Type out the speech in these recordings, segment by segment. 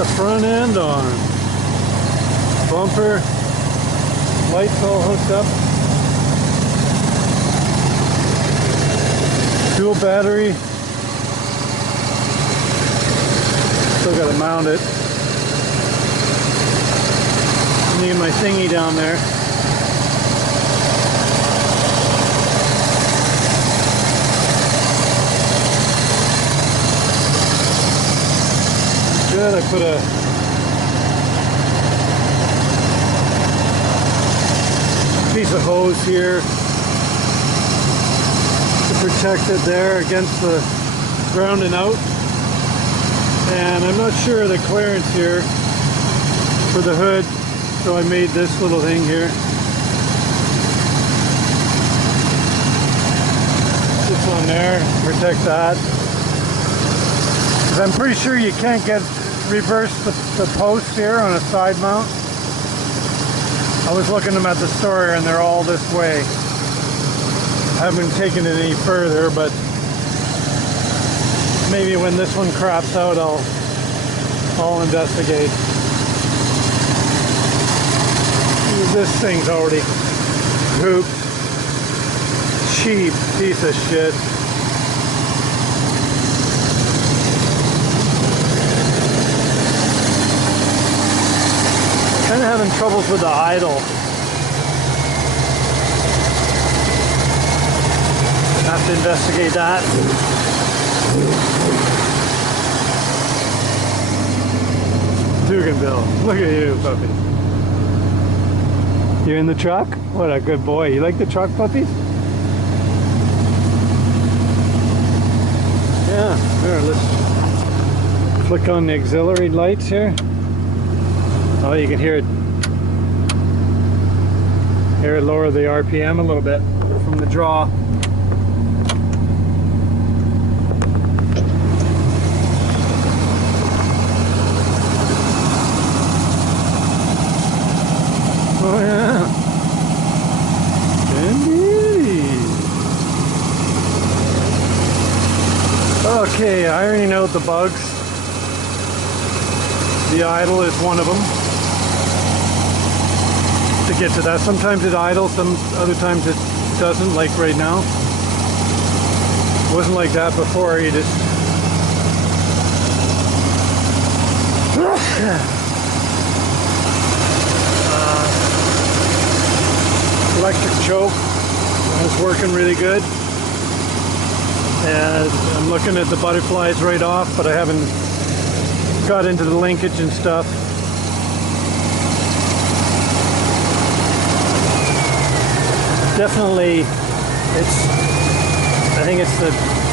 the front end on. Bumper, lights all hooked up. Dual battery. Still gotta mount it. Need my thingy down there. Good, I put a piece of hose here to protect it there against the grounding out. And I'm not sure of the clearance here for the hood, so I made this little thing here. This one there, protect that. I'm pretty sure you can't reverse the posts here on a side mount. I was looking them at the store and they're all this way. I haven't taken it any further, but maybe when this one craps out, I'll investigate. This thing's already hooped. Cheap piece of shit. Kind of having troubles with the idle. Have to investigate that. Duganville, look at you, puppy. You in the truck? What a good boy. You like the truck, puppy? Yeah, here, let's flick on the auxiliary lights here. Oh, you can hear it. Hear it lower the RPM a little bit from the draw. Oh yeah. Indeed. Okay, ironing out the bugs. The idle is one of them. To get to that, sometimes it idles, some other times it doesn't, like right now. It wasn't like that before. You just electric choke is working really good, and I'm looking at the butterflies right off, but I haven't got into the linkage and stuff. Definitely, I think it's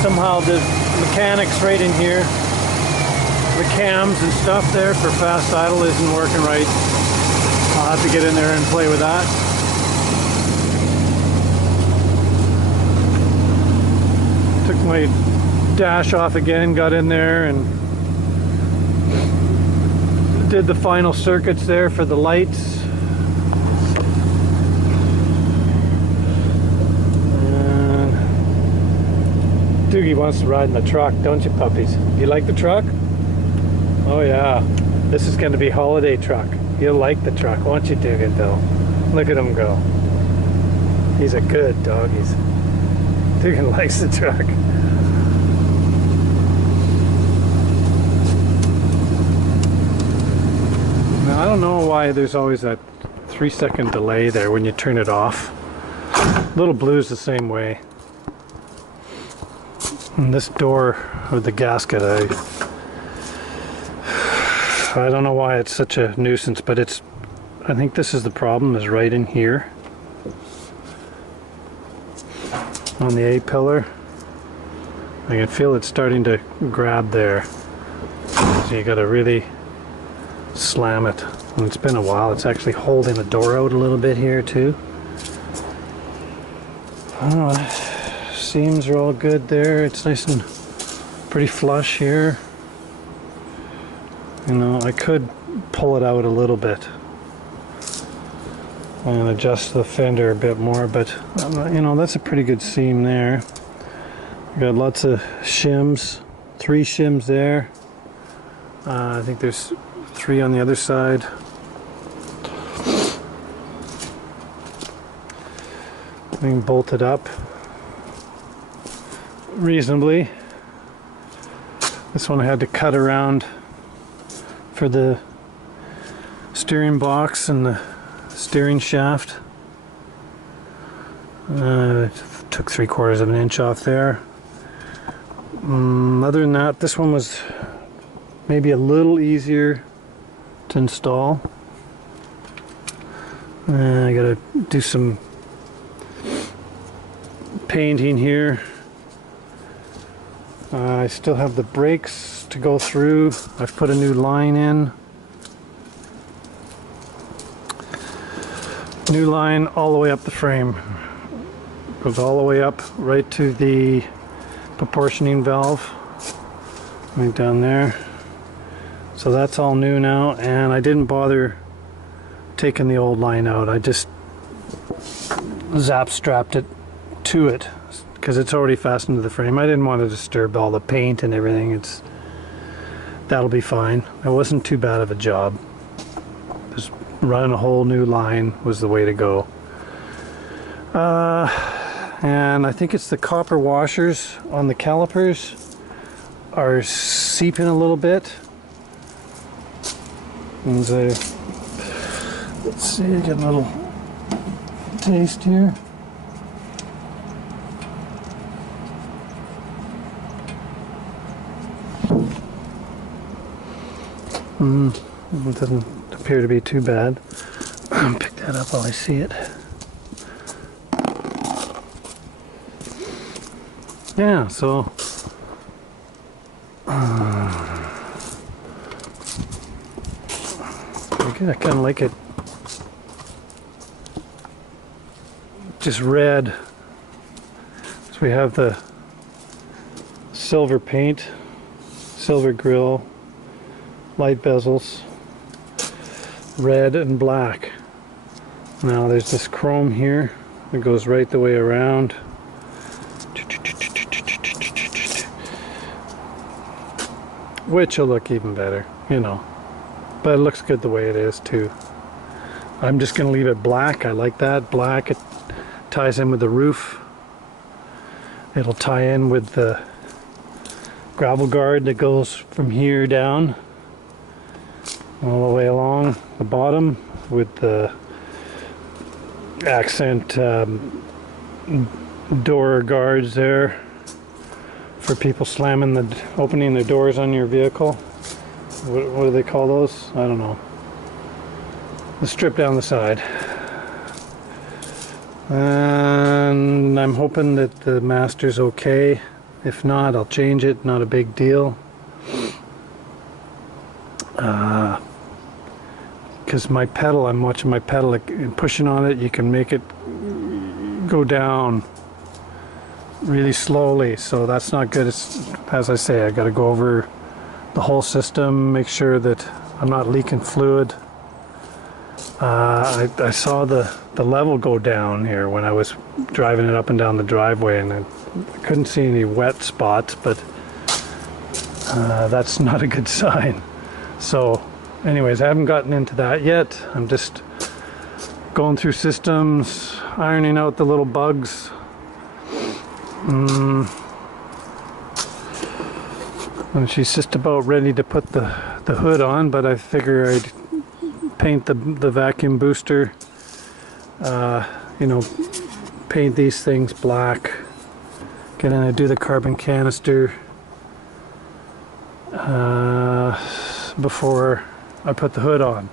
somehow the mechanics right in here, the cams and stuff there for fast idle isn't working right. I'll have to get in there and play with that. Took my dash off again, got in there and did the final circuits there for the lights. Doogie wants to ride in the truck, don't you, puppies? You like the truck? Oh yeah, this is going to be holiday truck. You'll like the truck, won't you, Doogie, though? Look at him go. He's a good dog. Doogie likes the truck. Now, I don't know why there's always that 3-second delay there when you turn it off. Little Blue's the same way. And this door of the gasket, I don't know why it's such a nuisance, but I think this is the problem, is right in here on the A-pillar. I can feel it starting to grab there, so you gotta really slam it. And it's been a while. It's actually holding the door out a little bit here too. I don't know. Seams are all good there. It's nice and pretty flush here. You know, I could pull it out a little bit and adjust the fender a bit more, but you know, that's a pretty good seam there. Got lots of shims, 3 shims there. I think there's 3 on the other side. Being bolted up reasonably. This one I had to cut around for the steering box and the steering shaft. Took 3/4 of an inch off there. Other than that, this one was maybe a little easier to install. I gotta do some painting here. I still have the brakes to go through. I've put a new line in. New line all the way up the frame. Goes all the way up right to the proportioning valve. Right down there. So that's all new now, and I didn't bother taking the old line out. I just zap strapped it to it because it's already fastened to the frame. I didn't want to disturb all the paint and everything. That'll be fine. It wasn't too bad of a job. Just running a whole new line was the way to go. And I think it's the copper washers on the calipers are seeping a little bit. And let's see, get a little taste here. It doesn't appear to be too bad. Pick that up while I see it. Yeah, so I kind of like it just red. So we have the silver paint, silver grille, light bezels, red and black. Now there's this chrome here that goes right the way around. Which will look even better, you know. But it looks good the way it is too. I'm just going to leave it black. I like that. Black, it ties in with the roof. It'll tie in with the gravel guard that goes from here down all the way along the bottom with the accent door guards there for people opening their doors on your vehicle. What do they call those? I don't know. The strip down the side. And I'm hoping that the master's okay. If not, I'll change it. Not a big deal. Because my pedal, I'm watching my pedal, like, pushing on it, you can make it go down really slowly, so that's not good. As I say, I got to go over the whole system, make sure that I'm not leaking fluid. I saw the level go down here when I was driving it up and down the driveway, and I couldn't see any wet spots, but that's not a good sign. So anyways, I haven't gotten into that yet. I'm just going through systems, ironing out the little bugs. And she's just about ready to put the hood on, but I figure I'd paint the vacuum booster, you know, paint these things black, get in and do the carbon canister before I put the hood on.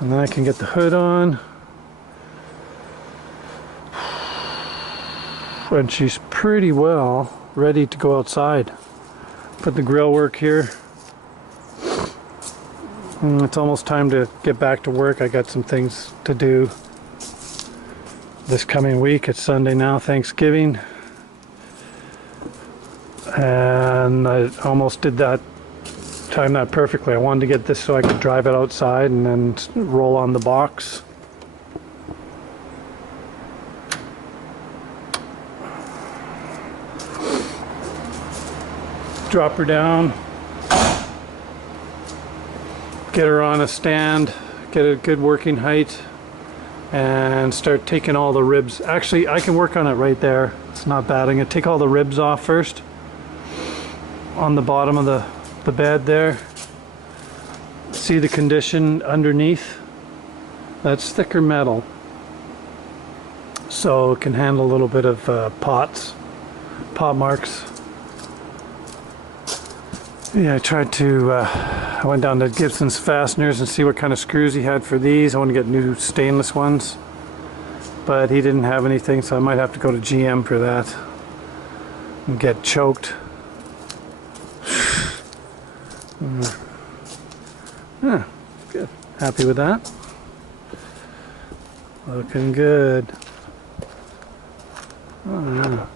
And then I can get the hood on, and she's pretty well ready to go outside. Put the grill work here. It's almost time to get back to work. I got some things to do this coming week. It's Sunday now, Thanksgiving. And I almost did that, timed that perfectly. I wanted to get this so I could drive it outside and then roll on the box. Drop her down. get her on a stand, get a good working height, and start taking all the ribs. Actually, I can work on it right there. It's not bad. I'm gonna take all the ribs off first on the bottom of the bed there. See the condition underneath? That's thicker metal, so it can handle a little bit of pot marks. Yeah, I went down to Gibson's Fasteners and see what kind of screws he had for these. I want to get new stainless ones, but he didn't have anything, so I might have to go to GM for that and get choked. Yeah, good. Happy with that. Looking good. Oh, yeah.